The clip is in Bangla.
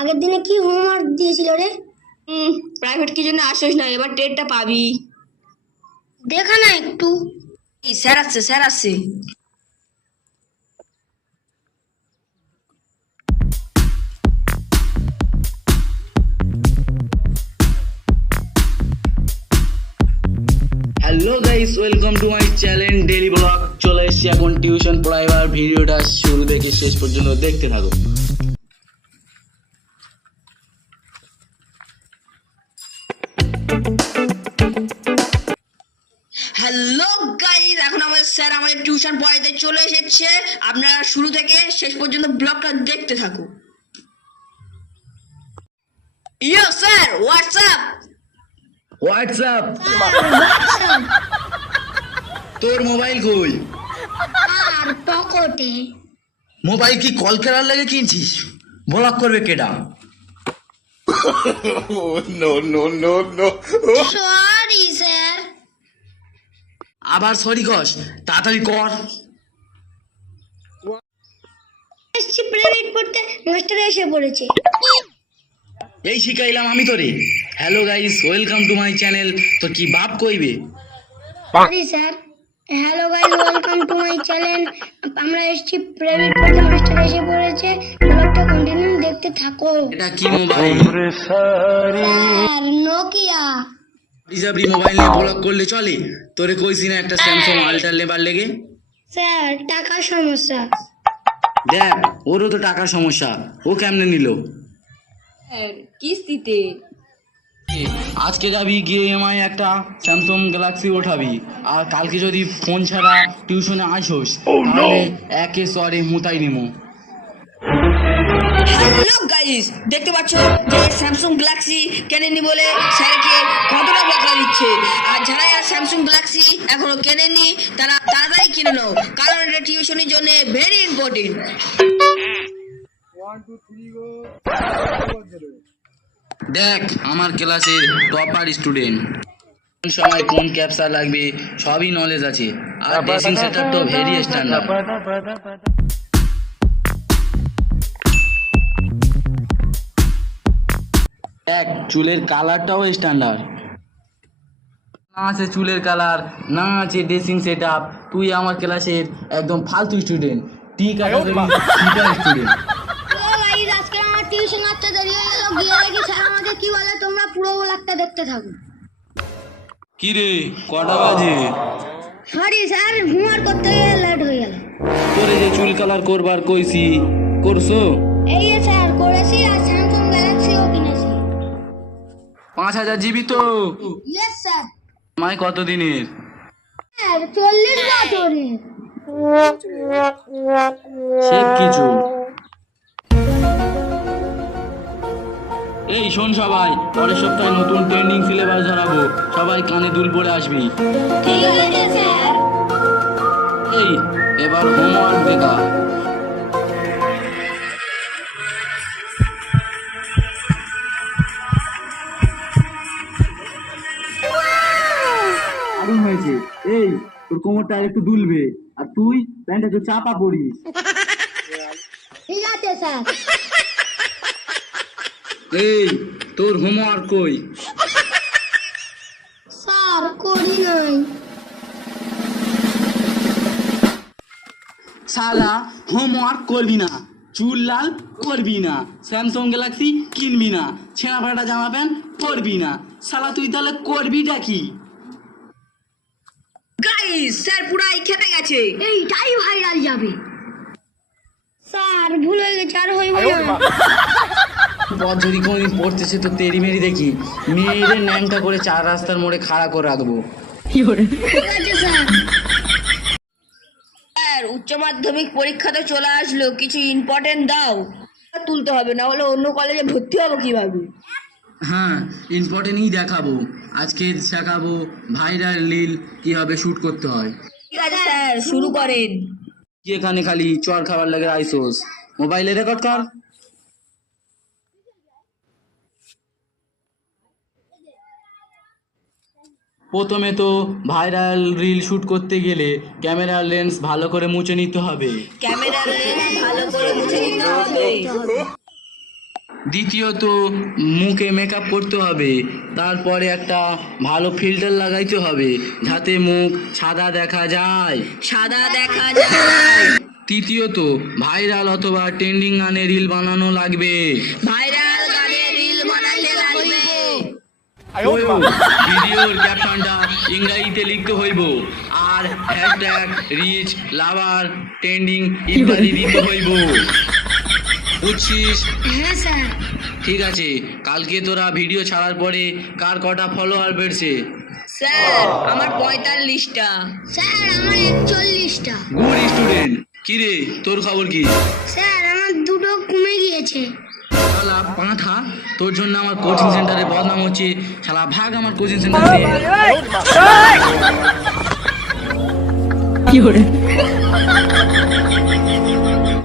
আগের দিনে কি হোমওয়ার্ক দিয়েছিল রে? প্রাইভেট কি জন্য আসিস না, এবার টেটটা পাবি। দেখা না একটু। স্যার আসছে। Hello guys, welcome to my channel daily blog. চলে এসেছি এখন টিউশন পড়াইবার। ভিডিওটা শুরু থেকে শেষ পর্যন্ত দেখতে থাকো। হ্যালো গাইস, এখন আমাদের স্যার আমাদের টিউশন পড়াইতে চলে এসেছে। আপনারা শুরু থেকে শেষ পর্যন্ত ব্লগটা দেখতে থাকুন। ইয়ো স্যার, হোয়াটসঅ্যাপ। হোয়াটসঅ্যাপ? তোর মোবাইল কই? আর পকেটে। মোবাইল কি কল করার লাগে কিনছিস? ব্লক করবে কেডা? No. Sorry sir. আবার সরি কস, তাড়াতাড়ি কর। এসছি প্রাইভেট পড়তে, মাস্টার এসে পড়েছে। এই শিখাইলাম আমি তোরে। Hello guys, welcome to my channel. তো কি বাপ কইবে? Sorry sir. Hello guys, welcome to my channel. আমরা এসছি প্রাইভেট পড়তে, মাস্টার এসে পড়েছে। ব্লগটা কন্টিনিউ দেখতে থাকো। এটা কি মোবাইল? Sir Nokia. রিজার্ভি মোবাইল নিয়ে ব্লক করলে চলে? তোরে কইছি না একটা স্যামসাং আল্ট্রা লেবার লেগে? স্যার টাকার সমস্যা। দেখ, ওরও তো টাকার সমস্যা, ও কেমনে নিল? কিস্তিতে। আজকে যাবি গিয়ে EMI একটা স্যামসাং গ্যালাক্সি ওঠাবি, আর কালকে যদি ফোন ছাড়া টিউশনে আসোস তাহলে একে সরে মুতাই নিমো। হ্যালো গাইস, দেখতে পাচ্ছ যে স্যামসাং গ্যালাক্সি কেনেনি বলে স্যারকে কতটা বকা দিচ্ছে। আর যারা স্যামসাং গ্যালাক্সি এখনো কেনেনি তারা তাড়াতাড়ি কিনে নাও, কারণ এটা টিউশনের জন্য ভেরি ইম্পর্টেন্ট। দেখ, আমার ক্লাসের টপার স্টুডেন্ট, কোন সময় কোন ক্যাপচা লাগবে সবই নলেজ আছে। আর ড্রেসিং সেটআপ তো ভেরি স্ট্যান্ডার্ড। দেখ, চুলের কালারটাও স্ট্যান্ডার্ড। না আছে চুলের কালার, না আছে ড্রেসিং সেটআপ। তুই আমার ক্লাসের একদম ফালতু স্টুডেন্ট, ঠিক আছে স্টুডেন্ট। গাইস, আজকে আমার টিউশন আসতে দেরি হয়ে গেল। গিয়ে দেখি স্যার আমাকে কি বলে, তোমরা পুরো ব্লগটা দেখতে থাকো। কি রে, কটা বাজে? সরি স্যার, হোমওয়ার্ক করতে গিয়ে লেট হয়ে গেল। তোরে যে চুল কালার করবার কইছি, করছো? এই যে স্যার করেছি, আর স্যামসাং গ্যালাক্সিও কিনেছি। 5000 জিবি তো? Yes sir. মাই কত দিনের? স্যার 40 বছরের। সে কিছু। এই শোন সবাই, পরের সপ্তাহে নতুন ট্রেন্ডিং সিলেবাস ধরাবো, সবাই কানে দুল পরে আসবি। ঠিক আছে স্যার। এই এবার হোমওয়ার্ক দেখা। দারুণ হয়েছে। এই তোর কোমরটা একটু দুলবে, আর তুই প্যান্টটা একটু চাপা পড়িস। ঠিক আছে স্যার। এই তোর হোমওয়ার্ক কই? স্যার করি নাই। শালা, হোমওয়ার্ক করবি না, চুল লাল করবি না, স্যামসাং গ্যালাক্সি কিনবি না, ছেঁড়া ফাটা জামা প্যান্ট পরবি না। শালা তুই তাহলে করবিটা কি? গাইস, স্যার পুরাই খেতে গেছে। এইটাই ভাইরাল যাবে। স্যার ভুল হয়ে গেছে, আর হইব না। পথ যদি কোনদিন পড়তেছে তো তেরি মেরি দেখি মেয়েদের ন্যাংটা করে 4 রাস্তার মোড়ে খাড়া করে রাখবো। ঠিক আছে স্যার। স্যার উচ্চ মাধ্যমিক পরীক্ষা তো চলে আসলো, কিছু ইম্পর্টেন্ট দাও। তুলতে হবে, না হলে অন্য কলেজে ভর্তি হবো কিভাবে? হ্যাঁ, ইম্পর্টেন্টই দেখাবো। আজকে শেখাবো ভাইরাল রিল কিভাবে শুট করতে হয়। ঠিক আছে স্যার, শুরু করেন। কি এখানে খালি চর খাবার লাগে আইসোস? মোবাইলে রেকর্ড কর। প্রথমে তো ভাইরাল রিল শুট করতে গেলে ক্যামেরার লেন্স ভালো করে মুছে নিতে হবে। ক্যামেরার লেন্স ভালো করে মুছে নিতে হবে। দ্বিতীয়ত মুখে মেকআপ করতে হবে, তারপরে একটা ভালো ফিল্টার লাগাইতে হবে যাতে মুখ সাদা দেখা যায়। সাদা দেখা যায়। তৃতীয়ত ভাইরাল অথবা ট্রেন্ডিং গানে রিল বানানো লাগবে। ভাইরাল গানে রিল বানাতে লাগবে। ভিডিওর ক্যাপশনটা ইংরেজিতে লিখতে হইব আর হ্যাশট্যাগ রিচ লাভার ট্রেন্ডিং ইত্যাদি দিতে হইব। বুঝছিস? হ্যাঁ স্যার। ঠিক আছে, কালকে তোরা ভিডিও ছাড়ার পরে কার কটা ফলোয়ার বেড়েছে? স্যার আমার 45টা। স্যার আমার 41টা। Good student. কি রে, তোর খবর কি? স্যার আমার দুটো কমে গিয়েছে। শালা পাঁঠা, তোর জন্য আমার কোচিং সেন্টারে বদনাম হচ্ছে। শালা ভাগ আমার কোচিং সেন্টার থেকে। কি